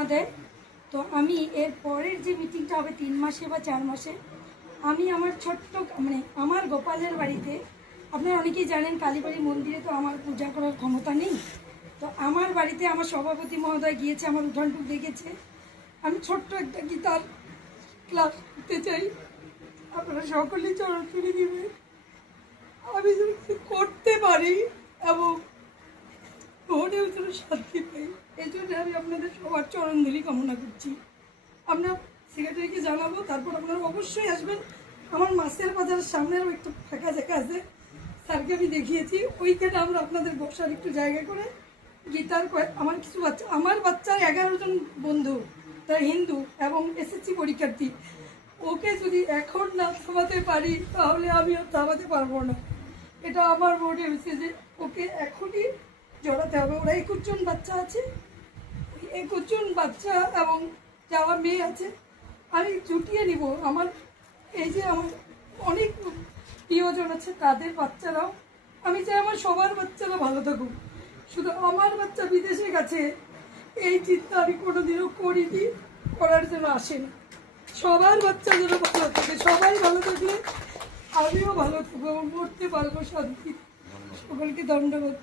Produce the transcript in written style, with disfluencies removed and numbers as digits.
না দেয়। তো আমি এর পরের যে মিটিংটা হবে 3 মাসে বা 4 মাসে, আমি আমার ছোট্ট আমার গোপালের বাড়িতে, আপনারা অনেকেই জানেন কালীবাড়ি মন্দিরে তো আমার পূজা করার ক্ষমতা নেই। তো আমার বাড়িতে আমার সভাপতি মহোদয় গিয়েছে, আমার উঠানটুক দেখেছে। আমি ছোট্ট একটা গীতার ক্লাস করতে চাই, আপনারা সকলেই চরণ তুলে দিবেন। আমি যদি করতে পারি এবং মনেও যেন শান্তি পাই, এই জন্য আমি আপনাদের সবার চরণধুলি কামনা করছি। আমরা সেক্রেটারিকে জানাবো, তারপর আপনারা অবশ্যই আসবেন। আমার মাছের বাজারের সামনেরও একটু ফাঁকা জায়গা আছে, স্যারকে আমি দেখিয়েছি, ওইখানে আমরা আপনাদের বসার একটু জায়গা করে গীতার আমার কিছু বাচ্চা, আমার বাচ্চার 11 জন বন্ধু, তারা হিন্দু এবং এসএসসি পরীক্ষার্থী। ওকে যদি এখন না থামাতে পারি তাহলে আমি আর থামাতে পারবো না। এটা আমার মনে হয়েছে যে ওকে এখনই জড়াতে হবে। ওরা 21 জন বাচ্চা আছে, 21 জন বাচ্চা এবং যাওয়া মেয়ে আছে, আমি জুটিয়ে নিব। আমার এই যে আমার অনেক প্রিয়জন আছে, তাদের বাচ্চারাও, আমি চাই আমার সবার বাচ্চারা ভালো থাকুক। শুধু আমার বাচ্চা বিদেশে গেছে এই চিন্তা আমি কোনোদিনও করিনি, করার জন্য আসে না। সবার বাচ্চা যেন ভালো থাকে, সবাই ভালো থাকলে আমিও ভালো থাকবো এবং মরতে পারবো শান্তি। সকলকে ধন্যবাদ।